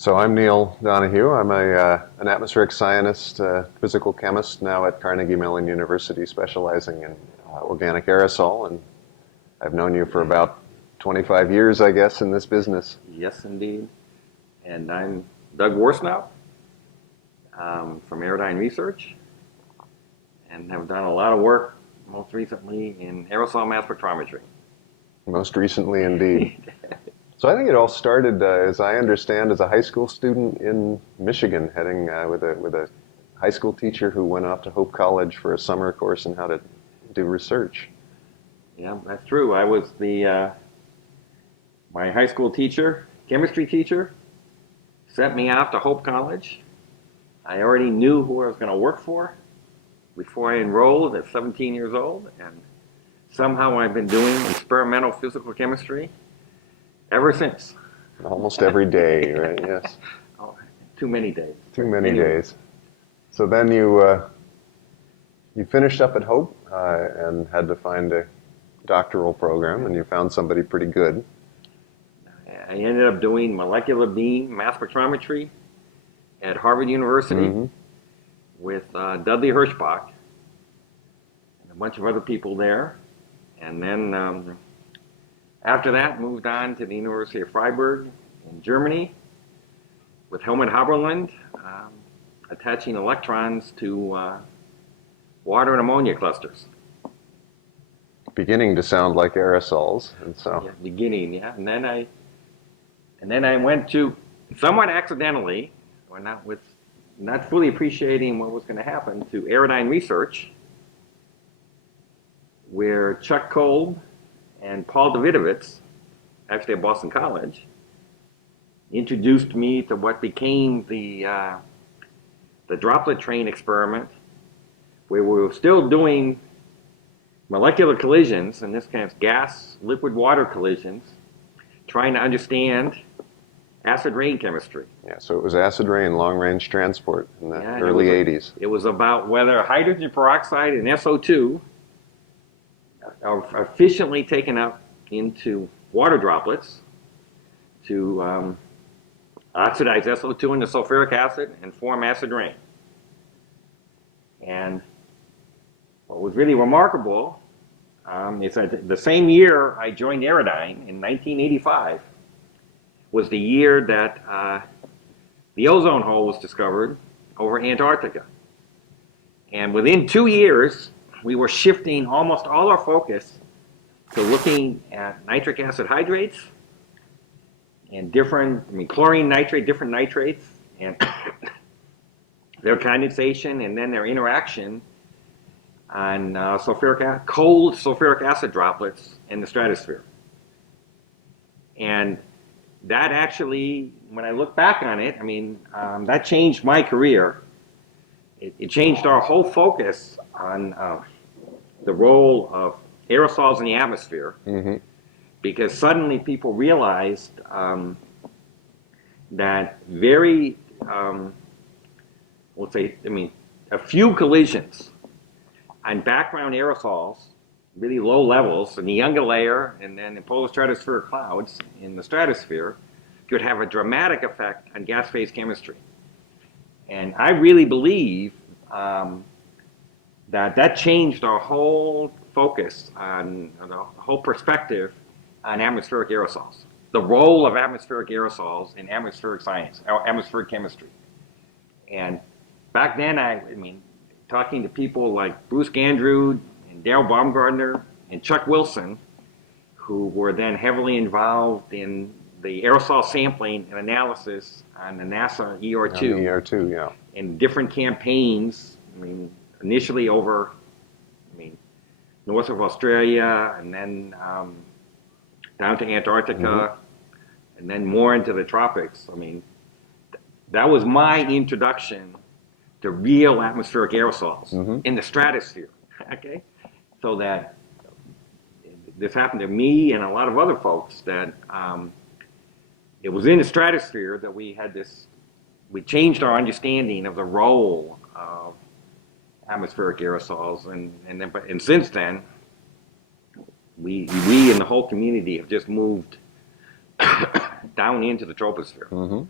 So I'm Neil Donahue. I'm an atmospheric scientist, physical chemist now at Carnegie Mellon University, specializing in organic aerosol. And I've known you for about 25 years, I guess, in this business. Yes, indeed. And I'm Doug Worsnop from Aerodyne Research, and have done a lot of work, most recently in aerosol mass spectrometry. Most recently, indeed. So I think it all started, as I understand, as a high school student in Michigan, heading with a high school teacher who went off to Hope College for a summer course in how to do research. Yeah, that's true. I was my high school teacher, chemistry teacher, sent me off to Hope College. I already knew who I was going to work for before I enrolled at 17 years old, and somehow I've been doing experimental physical chemistry ever since. Almost every day, right? Yes. Oh, too many days. Too many days. So then you finished up at Hope and had to find a doctoral program, and you found somebody pretty good. I ended up doing molecular beam mass spectrometry at Harvard University with Dudley Hirschbach and a bunch of other people there. And then after that, moved on to the University of Freiburg in Germany with Helmut Haberland, attaching electrons to water and ammonia clusters. Beginning to sound like aerosols, and so Yeah, beginning, yeah. And then I went to, somewhat accidentally, or not fully appreciating what was going to happen, to Aerodyne Research, where Chuck Kolb and Paul Davidovitz, actually at Boston College, introduced me to what became the droplet train experiment, where we were still doing molecular collisions, in this case gas, liquid water collisions, trying to understand acid rain chemistry. yeah. So it was acid rain, long range transport in the Yeah, early '80s. It was about whether hydrogen peroxide and SO2 are efficiently taken up into water droplets to oxidize SO2 into sulfuric acid and form acid rain. And what was really remarkable is that the same year I joined Aerodyne, in 1985, was the year that the ozone hole was discovered over Antarctica. And within 2 years, we were shifting almost all our focus to looking at nitric acid hydrates and chlorine nitrate, different nitrates, and their condensation and then their interaction on cold sulfuric acid droplets in the stratosphere. And that actually, when I look back on it, that changed my career. It changed our whole focus on the role of aerosols in the atmosphere, because suddenly people realized that a few collisions on background aerosols, really low levels in the younger layer and then in polar stratospheric clouds in the stratosphere, could have a dramatic effect on gas phase chemistry. And I really believe that changed our whole focus on the whole perspective on atmospheric aerosols, the role of atmospheric aerosols in atmospheric science, or atmospheric chemistry. And back then, talking to people like Bruce Gandrud and Darrell Baumgartner and Chuck Wilson, who were then heavily involved in the aerosol sampling and analysis on the NASA ER2. ER2, yeah. In different campaigns, initially over, north of Australia, and then down to Antarctica, and then more into the tropics. That was my introduction to real atmospheric aerosols in the stratosphere. Okay, so that this happened to me and a lot of other folks, that it was in the stratosphere that we changed our understanding of the role of atmospheric aerosols, and since then, we in the whole community have just moved down into the troposphere.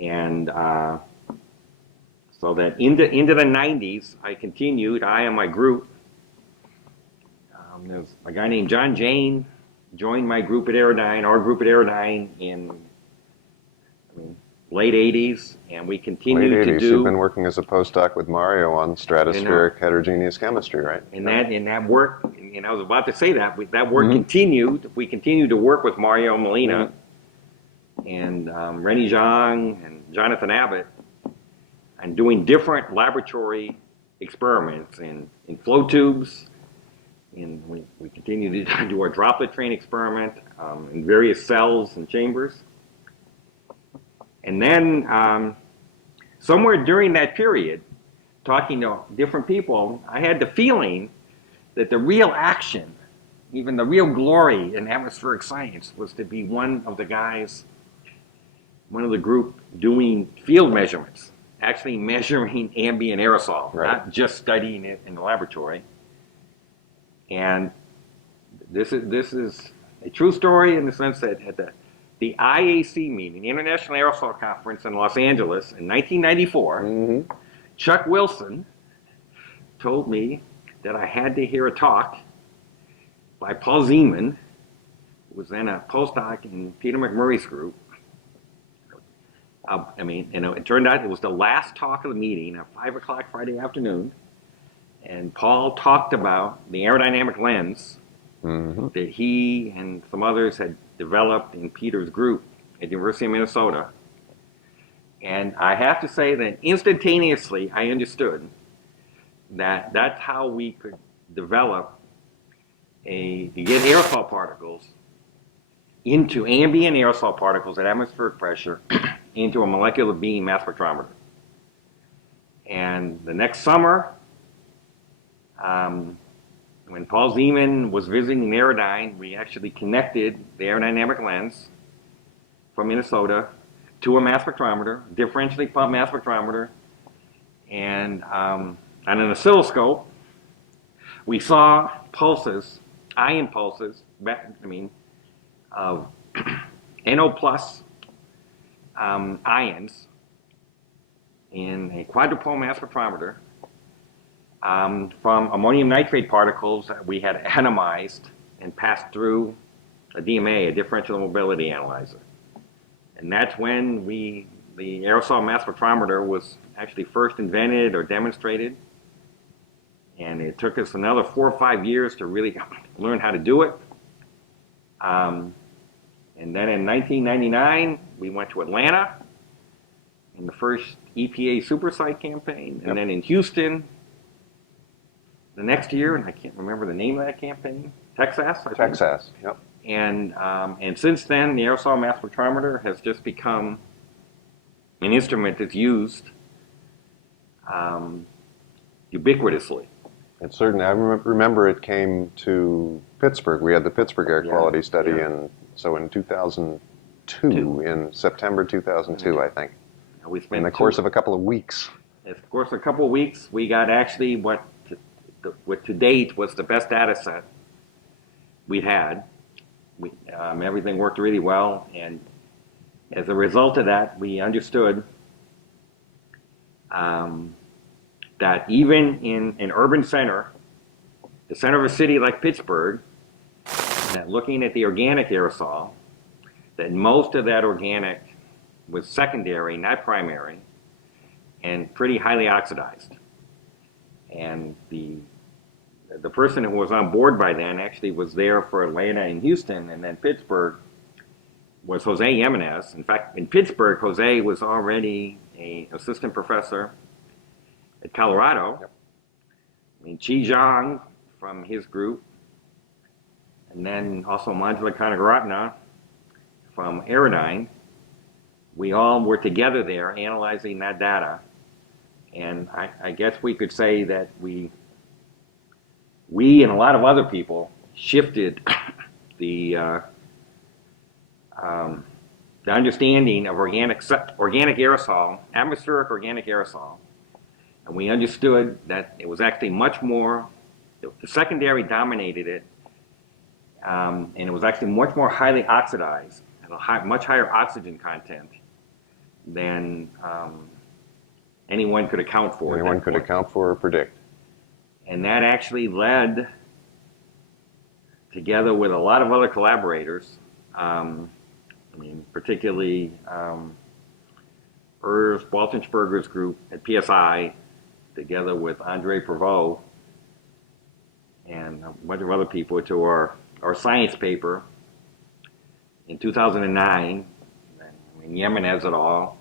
And so that into the 90s, I continued. I and my group. There's a guy named John Jane joined my group at Aerodyne, our group at Aerodyne in late 80s, and we Late continued to 80s. You've been do. working as a postdoc with Mario on stratospheric heterogeneous chemistry, right? And that work, and I was about to say that that work Mhm. continued. We continued to work with Mario Molina and Rennie Zhang and Jonathan Abbott, and doing different laboratory experiments in flow tubes. And we continue to do our droplet train experiment in various cells and chambers. And then somewhere during that period, talking to different people, I had the feeling that the real action, even the real glory in atmospheric science, was to be one of the guys, one of the group doing field measurements, actually measuring ambient aerosol, right. Not just studying it in the laboratory. And this is a true story in the sense that at the IAC meeting, the International Aerosol Conference in Los Angeles in 1994, Mm-hmm. Chuck Wilson told me that I had to hear a talk by Paul Zeman, who was then a postdoc in Peter McMurray's group. It turned out it was the last talk of the meeting at 5 o'clock Friday afternoon. And Paul talked about the aerodynamic lens Mm-hmm. that he and some others had developed in Peter's group at the University of Minnesota. And I have to say that instantaneously I understood that that's how we could develop to get aerosol particles into ambient aerosol particles at atmospheric pressure into a molecular beam mass spectrometer. And the next summer, when Paul Zeman was visiting Aerodyne, we actually connected the aerodynamic lens from Minnesota to a mass spectrometer, differentially pumped mass spectrometer, and on an oscilloscope, we saw pulses, ion pulses, of NO plus ions in a quadrupole mass spectrometer from ammonium nitrate particles that we had atomized and passed through a DMA, a differential mobility analyzer. And that's when the aerosol mass spectrometer was actually first invented or demonstrated. And it took us another 4 or 5 years to really learn how to do it. And then in 1999, we went to Atlanta in the first EPA SuperSite campaign. And then in Houston the next year, and I can't remember the name of that campaign, Texas, I think. Texas, yep. And since then, the aerosol mass spectrometer has just become an instrument that's used ubiquitously. It's certain. I remember it came to Pittsburgh. We had the Pittsburgh air quality study in 2002, in September 2002, I think. We spent in the course of a couple of weeks. In the course of a couple of weeks, we got actually what to date was the best data set we'd had. Everything worked really well, and as a result of that, we understood that even in an urban center, the center of a city like Pittsburgh, that looking at the organic aerosol, that most of that organic was secondary, not primary, and pretty highly oxidized. And the person who was on board by then actually was there for Atlanta and Houston, and then Pittsburgh was Jose Jimenez. In fact, in Pittsburgh, Jose was already an assistant professor at Colorado. Yep. Chi Zhang from his group, and then also Manjula Kanagaratna from Aerodyne. We all were together there analyzing that data. And I guess we could say that we and a lot of other people shifted the understanding of organic aerosol, atmospheric organic aerosol. And we understood that it was actually much more, the secondary dominated it, and it was actually much more highly oxidized, and much higher oxygen content than anyone could account for. Anyone could account for or predict. And that actually led, together with a lot of other collaborators, particularly Urs Baltensperger's group at PSI, together with Andre Prevost and a bunch of other people, to our science paper in 2009, Yemen has it all,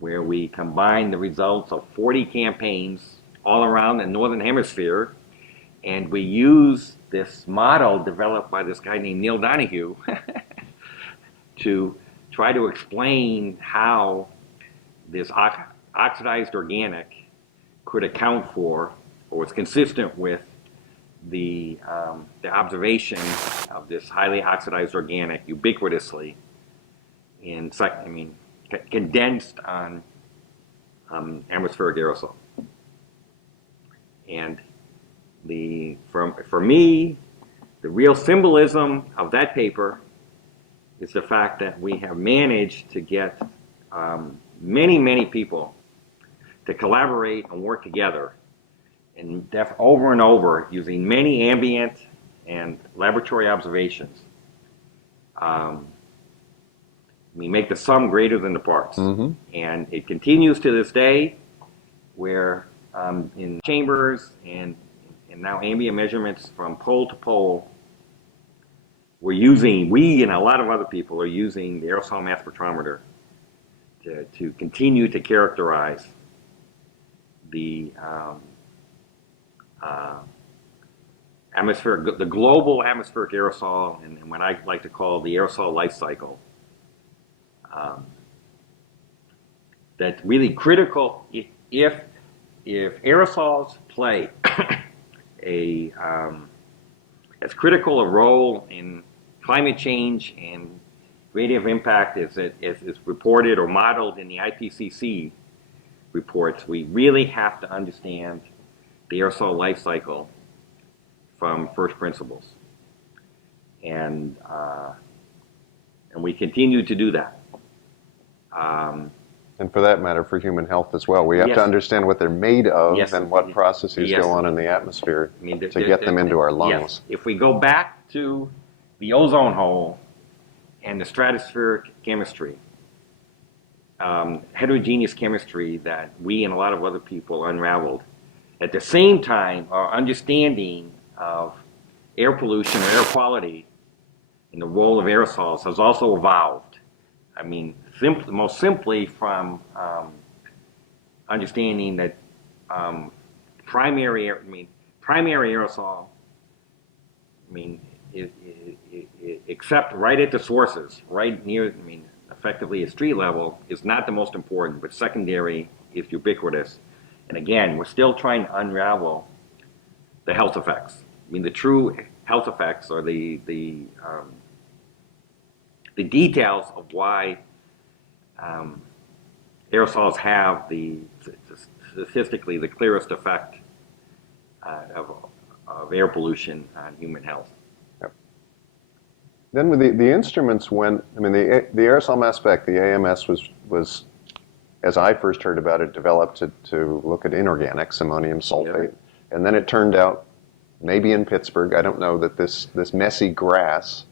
where we combined the results of 40 campaigns all around the Northern Hemisphere, and we used this model developed by this guy named Neil Donahue to try to explain how this oxidized organic could account for, or was consistent with, the observation of this highly oxidized organic ubiquitously in, condensed on atmospheric aerosol. And for me, the real symbolism of that paper is the fact that we have managed to get many people to collaborate and work together, and over and over, using many ambient and laboratory observations. We make the sum greater than the parts. Mm-hmm. And it continues to this day, where in chambers and now ambient measurements from pole to pole, we and a lot of other people are using the aerosol mass spectrometer to continue to characterize the the global atmospheric aerosol, and what I like to call the aerosol life cycle. That's really critical. If aerosols play as critical a role in climate change and radiative impact as is reported or modeled in the IPCC reports, we really have to understand the aerosol life cycle from first principles, and we continue to do that. And for that matter, for human health as well. We have Yes. to understand what they're made of Yes. and what processes Yes. go on in the atmosphere To get them into our lungs. Yes. If we go back to the ozone hole and the stratospheric chemistry, heterogeneous chemistry that we and a lot of other people unraveled, at the same time, our understanding of air pollution or air quality and the role of aerosols has also evolved. Most simply from understanding that primary aerosol, except right at the sources, right near, effectively at street level, is not the most important, but secondary is ubiquitous. And again, we're still trying to unravel the health effects. The true health effects are the details of why aerosols have statistically the clearest effect of air pollution on human health. Yep. Then with the instruments went, the aerosol mass spec, the AMS was, as I first heard about it, developed to look at inorganics, ammonium sulfate. Yep. And then it turned out, maybe in Pittsburgh, I don't know, that this messy grass,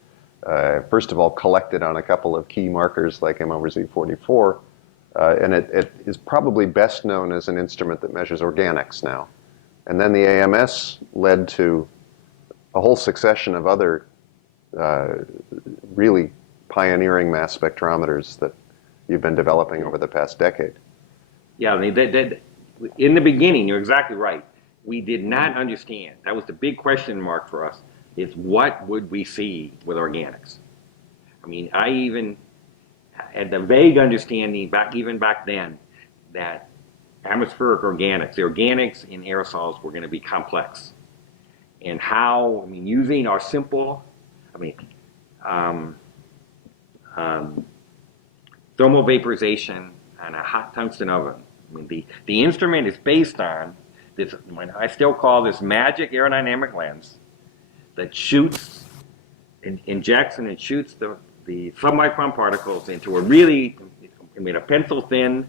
first of all, collected on a couple of key markers like M/Z44, and it is probably best known as an instrument that measures organics now. And then the AMS led to a whole succession of other really pioneering mass spectrometers that you've been developing over the past decade. Yeah, in the beginning, you're exactly right. We did not understand. That was the big question mark for us, is what would we see with organics? I even had the vague understanding even back then that atmospheric organics, the organics in aerosols, were going to be complex. And how, using our simple, thermal vaporization on a hot tungsten oven. The instrument is based on this, I still call this magic aerodynamic lens that shoots, injects and it shoots the submicron particles into a really a pencil thin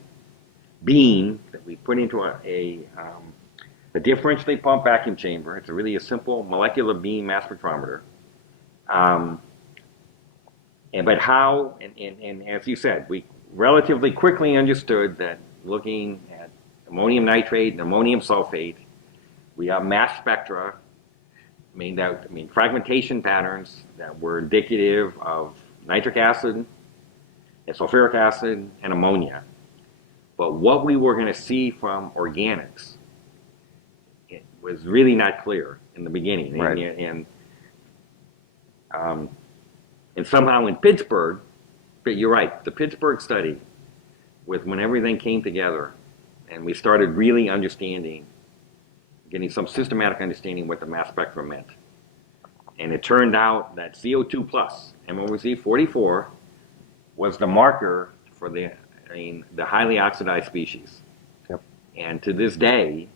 beam that we put into a differentially pumped vacuum chamber. It's really a simple molecular beam mass spectrometer. But how, and as you said, we relatively quickly understood that looking at ammonium nitrate and ammonium sulfate, we have mass spectra, fragmentation patterns that were indicative of nitric acid and sulfuric acid and ammonia. But what we were going to see from organics, it was really not clear in the beginning. Right. And somehow in Pittsburgh, but you're right, the Pittsburgh study was when everything came together and we started really understanding, getting some systematic understanding what the mass spectrum meant. And it turned out that CO2 plus, MOZ 44, was the marker for the highly oxidized species. Yep. And to this day,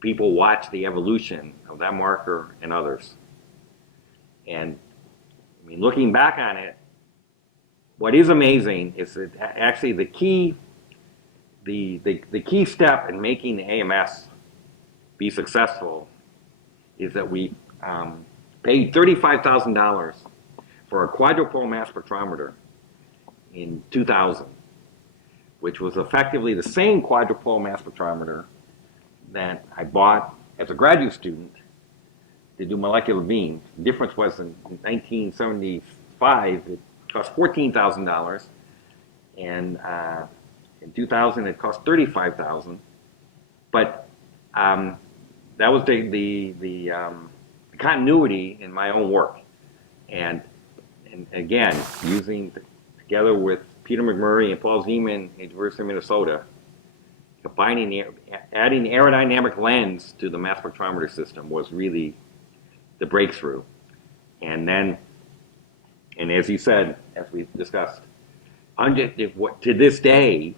people watch the evolution of that marker and others. And looking back on it, what is amazing is that actually the key step in making the AMS be successful is that we paid $35,000 for a quadrupole mass spectrometer in 2000, which was effectively the same quadrupole mass spectrometer that I bought as a graduate student to do molecular beams. The difference was in 1975, it cost $14,000, and in 2000 it cost $35,000. But that was the continuity in my own work, and again using together with Peter McMurray and Paul Zeman at the University of Minnesota, adding aerodynamic lens to the mass spectrometer system was really the breakthrough. And then, and as you said, as we discussed, to this day,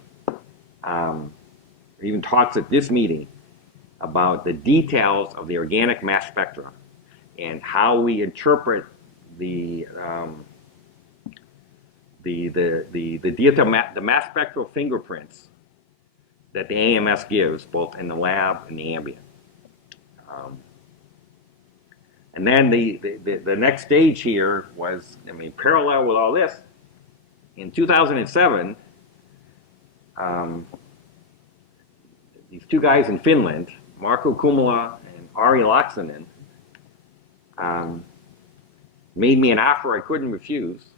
even talks at this meeting about the details of the organic mass spectra and how we interpret the mass spectral fingerprints that the AMS gives, both in the lab and the ambient. And then the next stage here was, parallel with all this, in 2007, these two guys in Finland, Marko Kumala and Ari Laaksonen, made me an offer I couldn't refuse.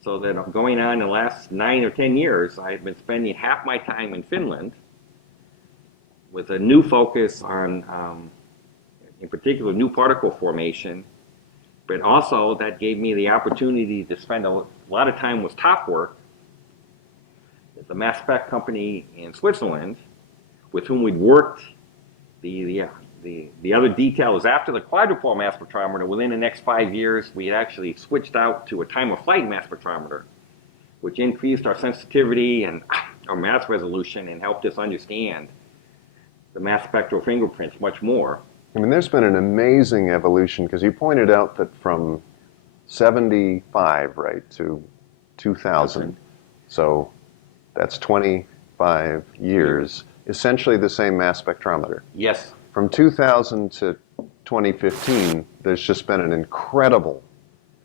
So that going on in the last 9 or 10 years, I had been spending half my time in Finland with a new focus on, in particular, new particle formation, but also that gave me the opportunity to spend a lot of time with Topwork, the mass spec company in Switzerland, with whom we'd worked. The other detail is after the quadrupole mass spectrometer, within the next 5 years, we had actually switched out to a time-of-flight mass spectrometer, which increased our sensitivity and our mass resolution and helped us understand the mass spectral fingerprints much more. There's been an amazing evolution, because you pointed out that from 75, right, to 2000, so that's 25 years, essentially the same mass spectrometer. Yes. From 2000 to 2015, there's just been an incredible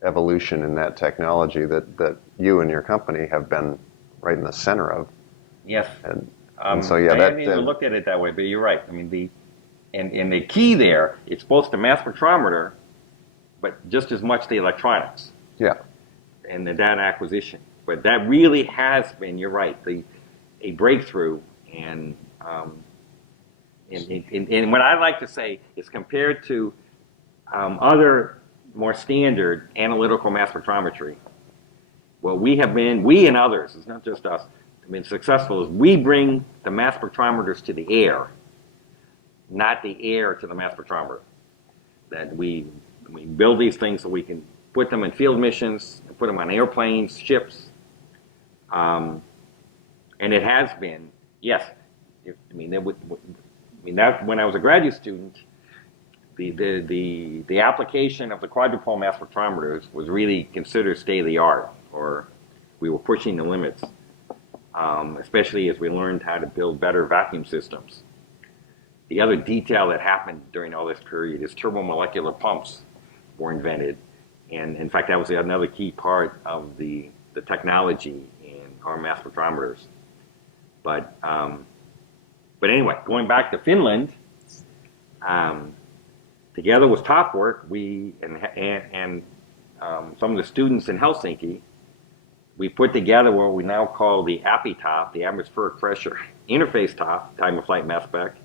evolution in that technology that you and your company have been right in the center of. Yes. And so, yeah, I haven't even looked at it that way, but you're right. And the key there, it's both the mass spectrometer, but just as much the electronics. Yeah. And the data acquisition. But that really has been, you're right, a breakthrough. And what I like to say is, compared to other more standard analytical mass spectrometry, what we and others, it's not just us, have been successful, is we bring the mass spectrometers to the air, not the air to the mass spectrometer. That we build these things so we can put them in field missions, put them on airplanes, ships, and it has been, yes. That when I was a graduate student, the application of the quadrupole mass spectrometers was really considered state of the art, or we were pushing the limits, especially as we learned how to build better vacuum systems. The other detail that happened during all this period is turbomolecular pumps were invented. And in fact, that was another key part of the technology in our mass spectrometers. But anyway, going back to Finland, together with top work, we and some of the students in Helsinki, we put together what we now call the API top, the atmospheric pressure interface top, time of flight mass spec.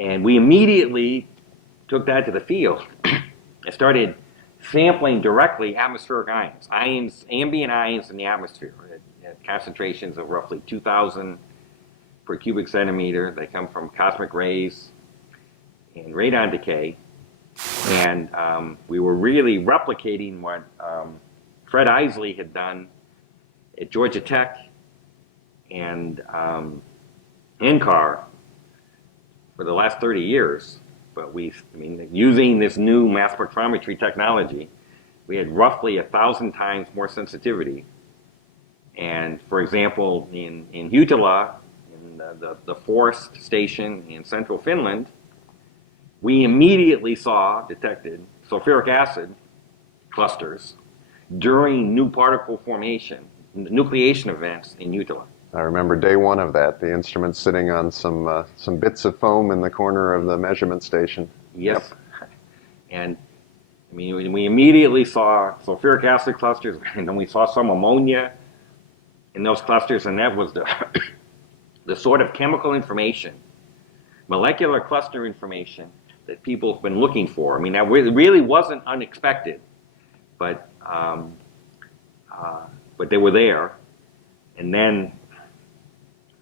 And we immediately took that to the field and started sampling directly atmospheric ions, ambient ions in the atmosphere at concentrations of roughly 2,000 per cubic centimeter. They come from cosmic rays and radon decay. And we were really replicating what Fred Isley had done at Georgia Tech and NCAR for the last 30 years. But using this new mass spectrometry technology, we had roughly 1,000 times more sensitivity. And for example, in Hutila, in the forest station in central Finland, we immediately detected sulfuric acid clusters during new particle formation, nucleation events in Hutila. I remember day one of that, the instrument sitting on some bits of foam in the corner of the measurement station. Yes. Yep. And we immediately saw sulfuric acid clusters, and then we saw some ammonia in those clusters, and that was the sort of chemical information, molecular cluster information that people have been looking for. That really wasn't unexpected, but they were there. And then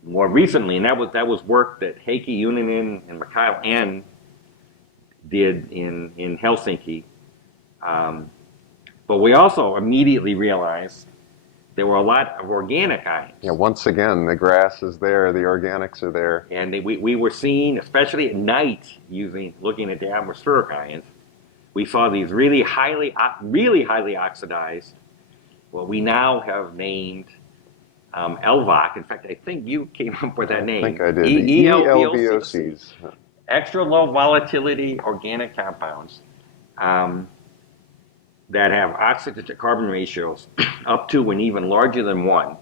more recently, and that was work that Heikki Juninen and Mikhail N. did in Helsinki. But we also immediately realized there were a lot of organic ions. Yeah, once again, the grass is there, the organics are there. And we were seeing, especially at night, looking at the atmospheric ions, we saw these really highly oxidized, what we now have named LVOC. In fact, I think you came up with that name. I think I did. ELVOCs. Extra low volatility organic compounds that have oxygen to carbon ratios up to and even larger than 1.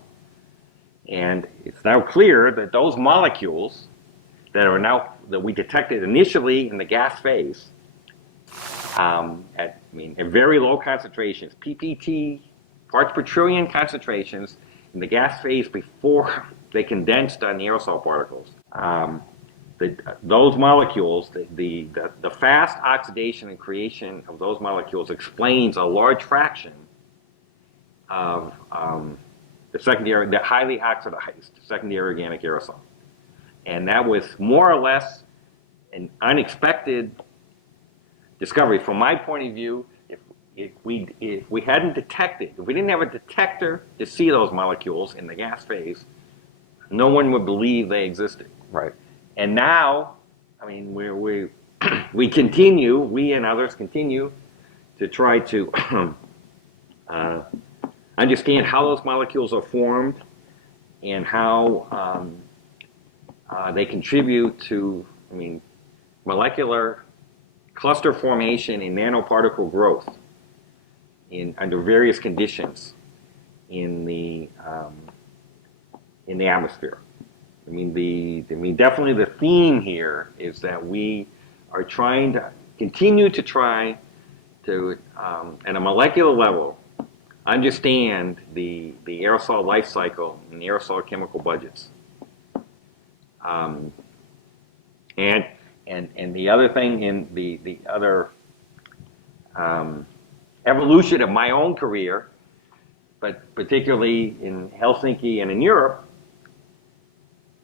And it's now clear that those molecules that we detected initially in the gas phase at very low concentrations, PPT, parts per trillion concentrations in the gas phase before they condensed on the aerosol particles. Those molecules, the fast oxidation and creation of those molecules explains a large fraction of the highly oxidized secondary organic aerosol. And that was more or less an unexpected discovery. From my point of view, if we didn't have a detector to see those molecules in the gas phase, no one would believe they existed. Right. And now, we continue, we and others continue to try to understand how those molecules are formed and how they contribute to, molecular cluster formation and nanoparticle growth under various conditions in the atmosphere. Definitely the theme here is that we are trying to continue to try to, at a molecular level, understand the aerosol life cycle and the aerosol chemical budgets. And the other thing in the other evolution of my own career, but particularly in Helsinki and in Europe,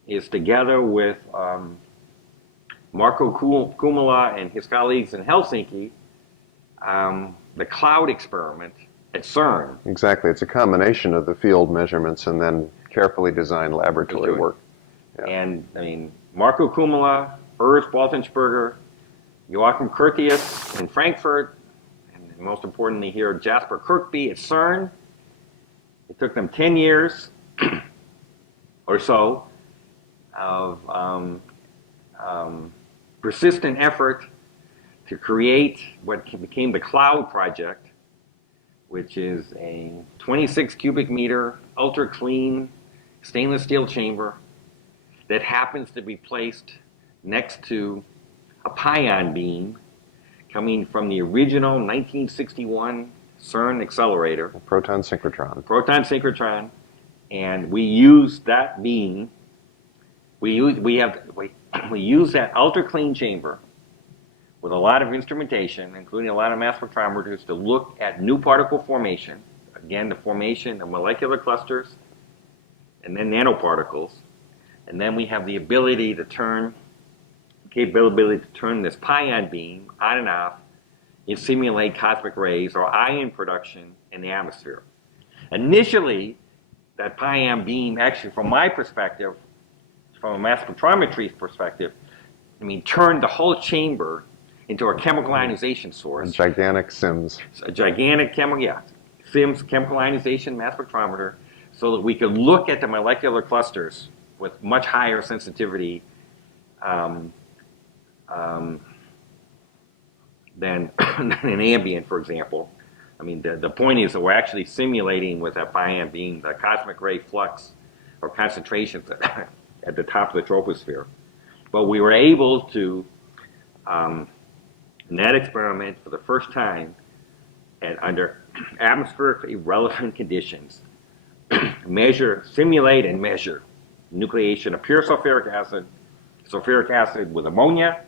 is together with Marco Kumala and his colleagues in Helsinki, the cloud experiment at CERN. Exactly. It's a combination of the field measurements and then carefully designed laboratory work. Yeah. And Marco Kumala, Urs Baltensperger, Joachim Curtius in Frankfurt, and most importantly here, Jasper Kirkby at CERN, It took them 10 years or so of persistent effort to create what became the Cloud Project, which is a 26 cubic meter, ultra clean stainless steel chamber that happens to be placed next to a pion beam coming from the original 1961 CERN accelerator. A proton synchrotron. Proton synchrotron. And we use that beam. We use that ultra clean chamber with a lot of instrumentation, including a lot of mass spectrometers, to look at new particle formation. Again, the formation of molecular clusters and then nanoparticles. And then we have the ability to turn this pion beam on and off and simulate cosmic rays or ion production in the atmosphere. Initially, that pion beam, actually, from my perspective, from a mass spectrometry perspective, turned the whole chamber into a chemical ionization source. A gigantic SIMS. A gigantic SIMS, chemical ionization mass spectrometer, so that we could look at the molecular clusters with much higher sensitivity than an ambient, for example. The point is that we're actually simulating with that pion beam the cosmic ray flux or concentrations at the top of the troposphere. But we were able to, in that experiment, for the first time, under atmospherically relevant conditions, simulate and measure nucleation of pure sulfuric acid with ammonia,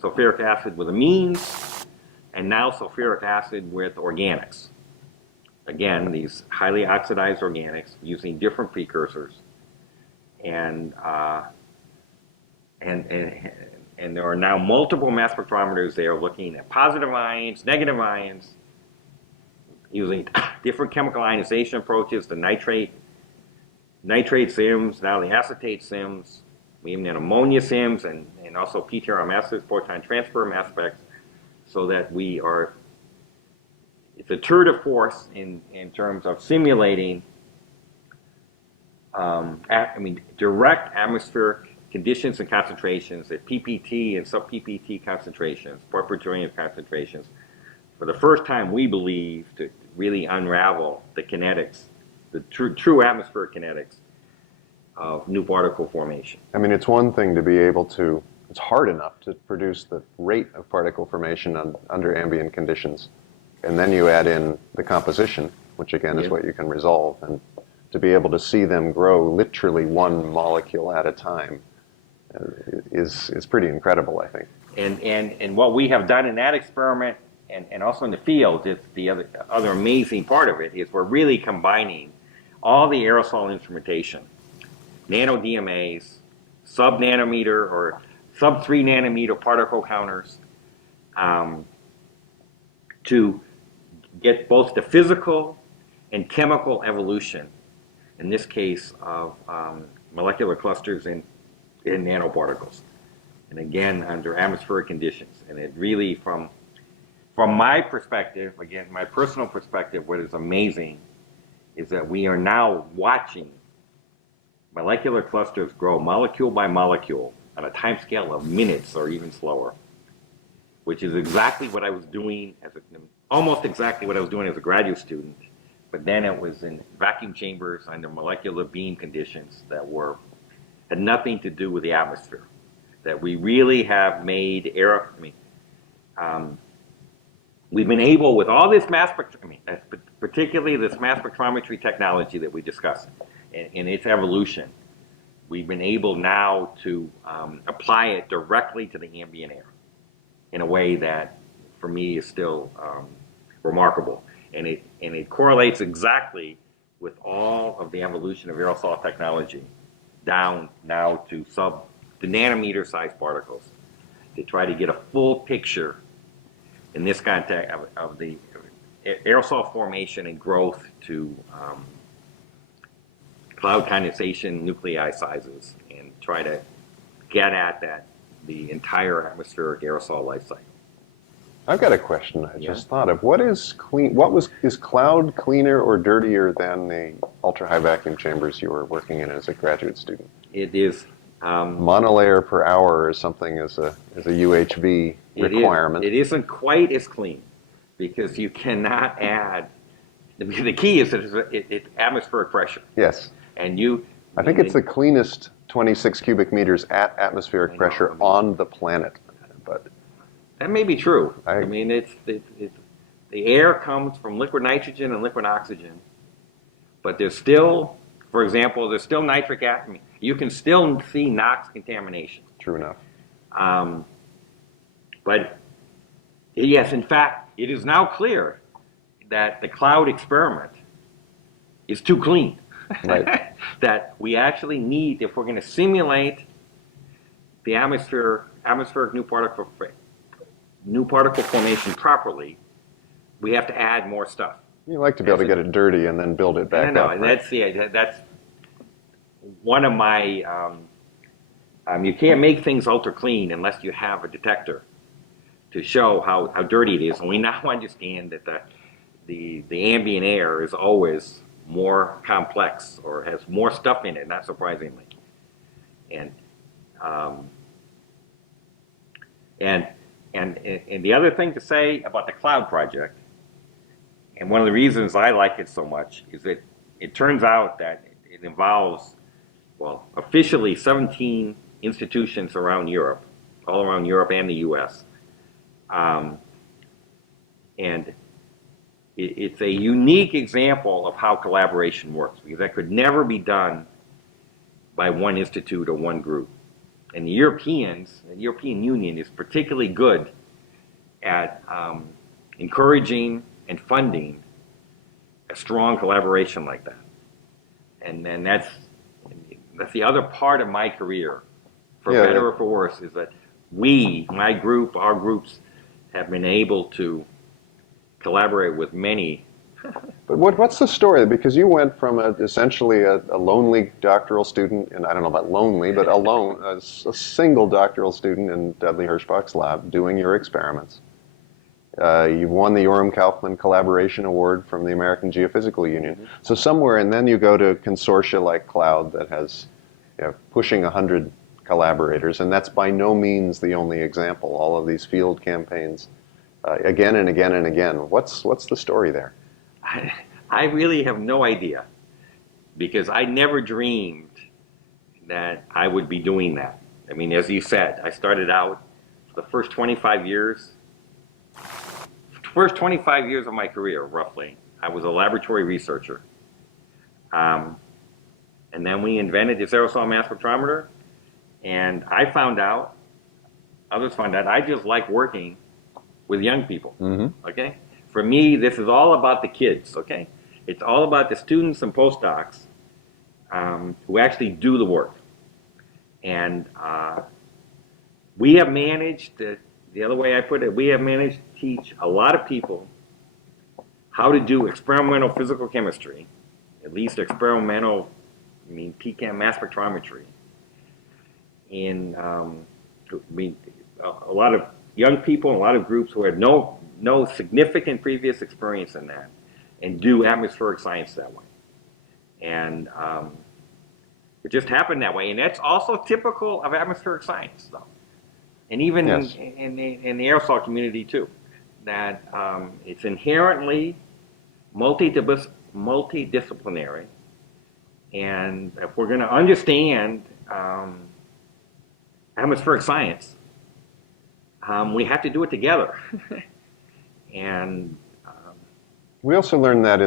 sulfuric acid with amines, and now sulfuric acid with organics. Again, these highly oxidized organics using different precursors, and there are now multiple mass spectrometers. They are looking at positive ions, negative ions, using different chemical ionization approaches, the nitrate SIMS, now the acetate SIMS, we even had ammonia SIMS, and also PTRMSs, proton transfer mass specs, so that it's a tour de force in terms of simulating direct atmospheric conditions and concentrations at PPT and sub-PPT concentrations, part per trillion concentrations, for the first time, we believe, to really unravel the kinetics, the true atmospheric kinetics of new particle formation. It's one thing to be able to, it's hard enough to produce the rate of particle formation under ambient conditions. And then you add in the composition, which again is what you can resolve. And to be able to see them grow literally one molecule at a time is pretty incredible, I think. And what we have done in that experiment and also in the field, is the other amazing part of it, is we're really combining all the aerosol instrumentation, nano DMAs, sub-nanometer or sub-3 nanometer particle counters, to get both the physical and chemical evolution, in this case of molecular clusters in nanoparticles. And again, under atmospheric conditions. And it really, from my perspective, again, my personal perspective, what is amazing is that we are now watching molecular clusters grow molecule by molecule on a time scale of minutes or even slower, which is exactly what I was doing almost exactly what I was doing as a graduate student, but then it was in vacuum chambers under molecular beam conditions that had nothing to do with the atmosphere. That we really have made we've been able, with all this particularly this mass spectrometry technology that we discussed in its evolution, we've been able now to apply it directly to the ambient air in a way that, for me, is still remarkable. And it correlates exactly with all of the evolution of aerosol technology down now to the nanometer sized particles, to try to get a full picture in this context of the aerosol formation and growth to cloud condensation nuclei sizes, and try to get at the entire atmospheric aerosol life cycle. I've got a question I Yeah, just thought of. What is clean? What was is cloud cleaner or dirtier than the ultra high vacuum chambers you were working in as a graduate student? it is. Um, Monolayer per hour or something is a UHV it is. requirement. It isn't quite as clean because you cannot add. The key is that it's atmospheric pressure, Yes, and you. I I think mean, it's the cleanest 26 cubic meters at atmospheric I know. pressure on the planet. But That may be true. I I mean, it's the air comes from liquid nitrogen and liquid oxygen, but there's still, for example, there's still nitric acid. You can still see NOx contamination. true enough. Um, but yes, in fact, it is now clear that the cloud experiment is too clean. Right. That we actually need, if we're going to simulate the atmospheric new particle formation properly, we have to add more stuff. You like to be able to get it dirty and then build it back No, up. and Right? that's one of my. You can't make things ultra clean unless you have a detector to show how dirty it is. And we now understand that the ambient air is always more complex or has more stuff in it, not surprisingly. And um, and and the other thing to say about the cloud project, and one of the reasons I like it so much, is that it turns out that it involves, well, officially 17 institutions around Europe, all around Europe and the U.S. Um, and it's a unique example of how collaboration works because that could never be done by one institute or one group. And the European Union is particularly good at encouraging and funding a strong collaboration like that. And then that's the other part of my career, for Yeah. better or for worse, is that my group, our groups, have been able to collaborate with many. But what's the story? Because you went from essentially a lonely doctoral student, and I don't know about lonely, but alone, a single doctoral student in Dudley Hirschbach's lab doing your experiments. You won the Urim Kaufman Collaboration Award from the American Geophysical Union. Mhm. So somewhere, and then you go to consortia like Cloud that has pushing 100 collaborators, and that's by no means the only example. All of these field campaigns, again and again and again. What's the story there? I really have no idea because I never dreamed that I would be doing that. I mean, as you said, I started out the first 25 years of my career, roughly, I was a laboratory researcher. Um, and then we invented the aerosol mass spectrometer, and others found out, I just like working with young people, Mm-hmm. okay? For me, this is all about the kids, okay? It's all about the students and postdocs who actually do the work. And we have managed to, the other way I put it, we have managed to teach a lot of people how to do experimental physical chemistry, at least experimental, PCAM mass spectrometry. In a lot of young people and a lot of groups who had no significant previous experience in that, and do atmospheric science that way. And it just happened that way, and that's also typical of atmospheric science, though, and even Yes. in the aerosol community too. That it's inherently multidisciplinary, and if we're going to understand atmospheric science, we have to do it together. And We also learned that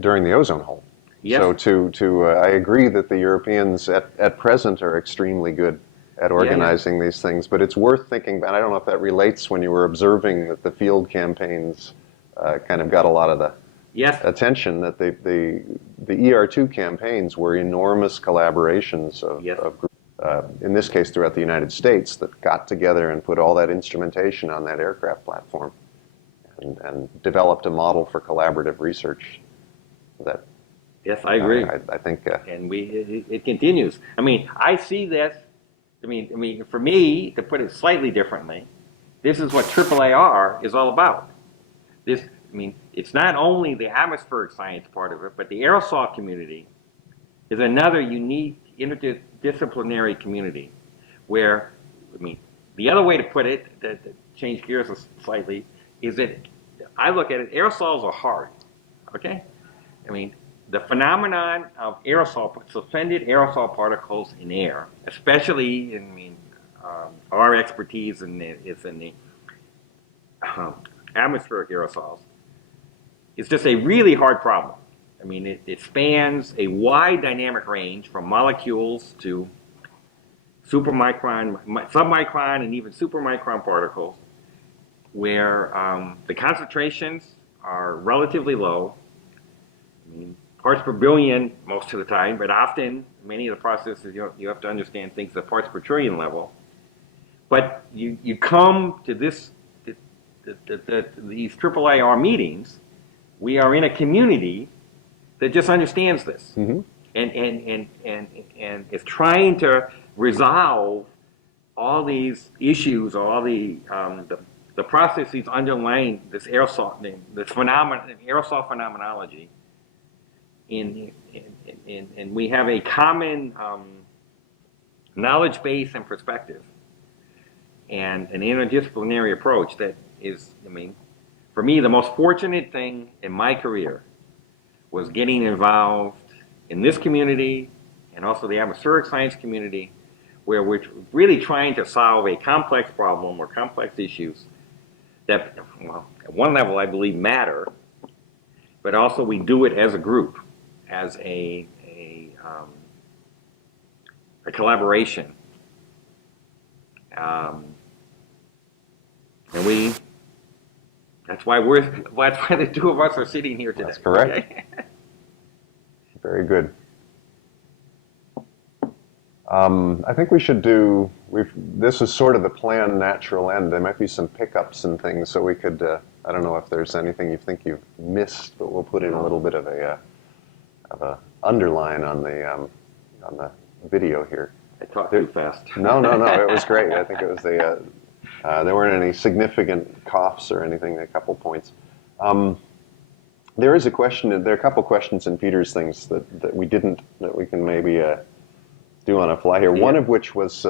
during the ozone hole. yes, So I agree that the Europeans at present are extremely good at organizing these things, but it's worth thinking, and I don't know if that relates when you were observing that the field campaigns kind of got a lot of the yes, attention, that the ER2 campaigns were enormous collaborations yes. of groups, in this case throughout the United States, that got together and put all that instrumentation on that aircraft platform and developed a model for collaborative research that Yes, I agree. I think And it continues. I mean, I see this. For me, to put it slightly differently, this is what AAAR is all about. It's not only the atmospheric science part of it, but the aerosol community is another unique interdisciplinary community where, the other way to put it, that change gears slightly, is that I look at it, aerosols are hard, okay? The phenomenon of suspended aerosol particles in air, especially our expertise is in the atmospheric aerosols, is just a really hard problem. It spans a wide dynamic range from molecules to supermicron, submicron, and even supermicron particles, where the concentrations are relatively low. Parts per billion most of the time, but often many of the processes you have to understand things at parts per trillion level. But you come to these AAAR meetings, we are in a community that just understands this, and is trying to resolve all these issues, all the processes underlying this aerosol phenomenology. And we have a common knowledge base and perspective, and an interdisciplinary approach that is, for me, the most fortunate thing in my career was getting involved in this community and also the atmospheric science community, where we're really trying to solve a complex problem or complex issues that, well, at one level I believe matter, but also we do it as a group, as a collaboration. And that's why the two of us are sitting here today. That's correct. Okay? Very good. I think we should do, this is sort of the planned natural end. There might be some pickups and things, so we could, I don't know if there's anything you think you've missed, but we'll put in a little bit of a underline on the video here. I talked too fast. No, it was great. I think it was there weren't any significant coughs or anything, a couple points. There is a question, there are a couple questions in Peter's things that we can maybe do on a fly here. Yeah. One of which was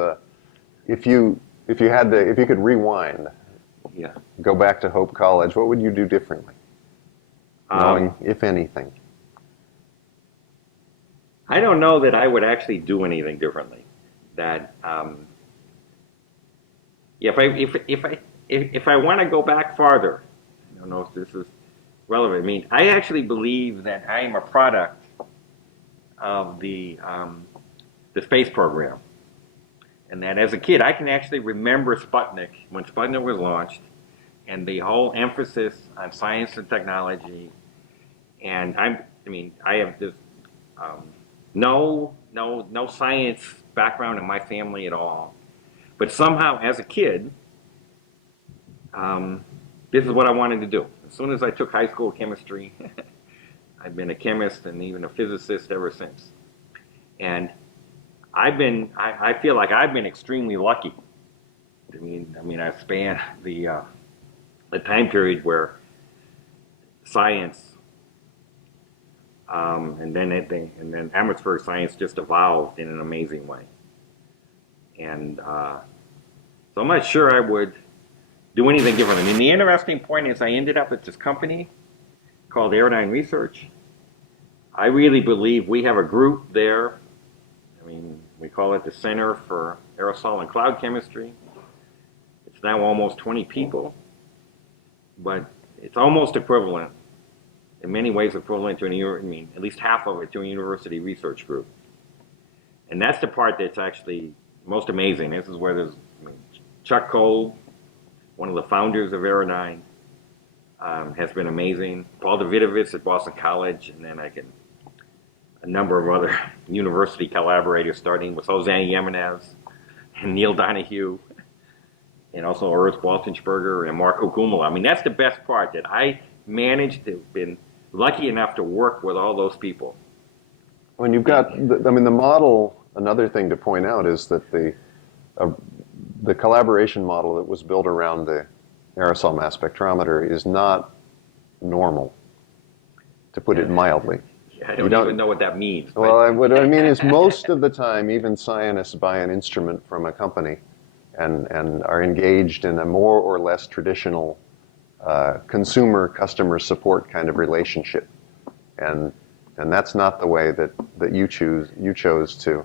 if you could rewind, go back to Hope College, what would you do differently? Knowing, if anything. I don't know that I would actually do anything differently. That if I want to go back farther, I don't know if this is relevant. I actually believe that I am a product of the space program, and that as a kid I can actually remember Sputnik, when Sputnik was launched, and the whole emphasis on science and technology. And I have this no science background in my family at all, but somehow as a kid, this is what I wanted to do. As soon as I took high school chemistry, I've been a chemist and even a physicist ever since. And I feel like I've been extremely lucky. I span the time period where science and then atmospheric science just evolved in an amazing way. And so I'm not sure I would do anything different. The interesting point is I ended up at this company called Aerodyne Research. I really believe we have a group there. We call it the Center for Aerosol and Cloud Chemistry. It's now almost 20 people, but it's almost equivalent, in many ways equivalent to at least half of it to a university research group. And that's the part that's actually most amazing. This is where there's Chuck Cole, one of the founders of Aerodyne, has been amazing. Paul Davidovich at Boston College, and then a number of other university collaborators, starting with Jose Jimenez and Neil Donahue, and also Ernst Waltensperger and Marco Kumala. That's the best part, that I managed to have been lucky enough to work with all those people. When you've got, the model, another thing to point out is that the collaboration model that was built around the aerosol mass spectrometer is not normal, to put it mildly. I don't even know what that means. Well, what I mean is most of the time, even scientists buy an instrument from a company and are engaged in a more or less traditional consumer-customer support kind of relationship. And that's not the way that you chose to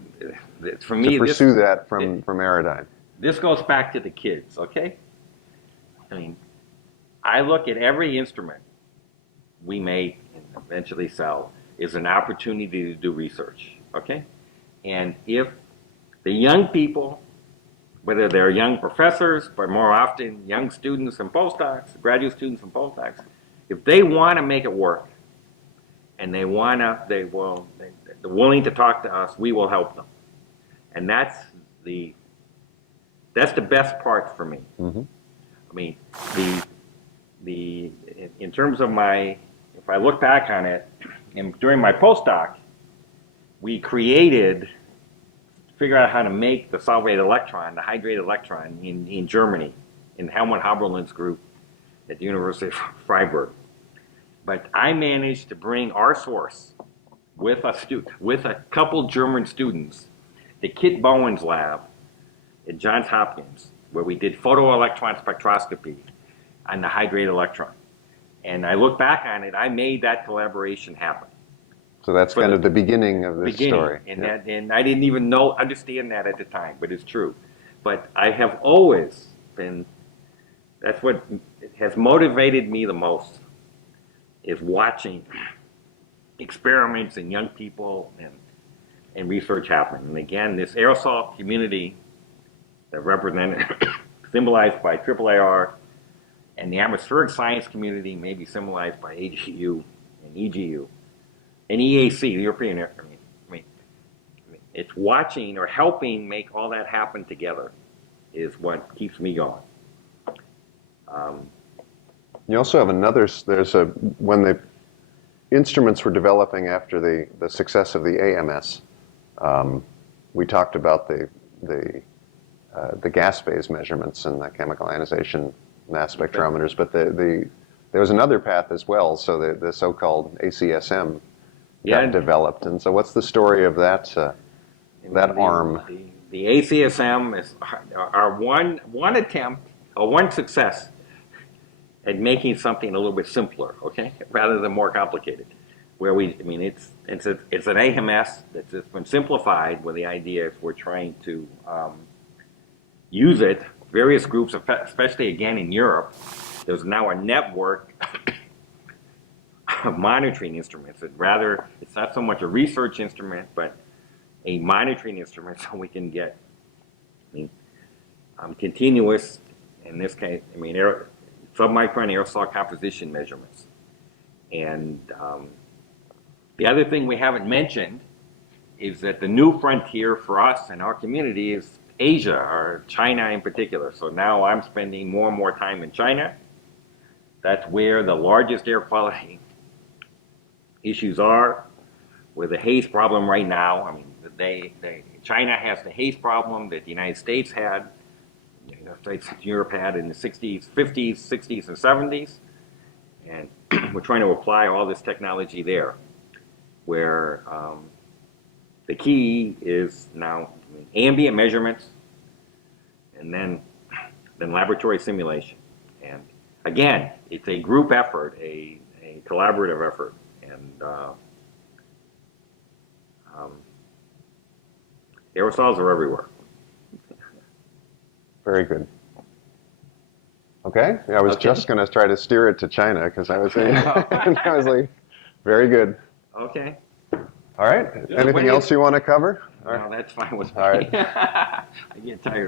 For me, pursue that from Aerodyne. This goes back to the kids, okay? I mean, I look at every instrument we make and eventually sell is an opportunity to do research, okay? And if the young people, whether they're young professors, but more often young students and postdocs, graduate students and postdocs, if they want to make it work, and they're willing to talk to us, we will help them. And that's the best part for me. Mm-hmm. I mean, in terms of if I look back on it, and during my postdoc, we figured out how to make the solvated electron, the hydrated electron in Germany, in Helmut Haberlin's group at the University of Freiburg. But I managed to bring our source with a couple German students to Kit Bowen's lab at Johns Hopkins, where we did photoelectron spectroscopy on the hydrated electron. And I look back on it, I made that collaboration happen. So that's kind of the beginning of this story. And, and I didn't even understand that at the time, but it's true. But I have always been, that's what has motivated me the most, is watching experiments in young people and research happen. And again, this aerosol community that represented, symbolized by AAAR, and the atmospheric science community may be symbolized by AGU and EGU and EAC, the European Air. I mean, it's watching or helping make all that happen together is what keeps me going. You also have when the instruments were developing after the success of the AMS, we talked about the gas phase measurements and the chemical ionization mass spectrometers, but there was another path as well. So the so-called ACSM got developed, and so what's the story of that arm? The ACSM is our one attempt, or one success at making something a little bit simpler, okay, rather than more complicated. It's an AMS that's just been simplified with the idea if we're trying to use it. Various groups, especially again in Europe, there's now a network of monitoring instruments. It's not so much a research instrument, but a monitoring instrument, so we can get continuous, in this case, submicron aerosol composition measurements. And the other thing we haven't mentioned is that the new frontier for us and our community is Asia, or China in particular. So now I'm spending more and more time in China. That's where the largest air quality issues are, where the haze problem right now. I mean, China has the haze problem that the United States had, the United States and Europe had in the 60s, 50s, 60s, and 70s. And we're trying to apply all this technology there, where the key is now ambient measurements and then laboratory simulation. And again, it's a group effort, a collaborative effort. And aerosols are everywhere. Very good. Okay, I was just going to try to steer it to China because I was saying, I was like, very good. Okay. All right. Anything else you want to cover? No, that's fine with me. All right. I get tired.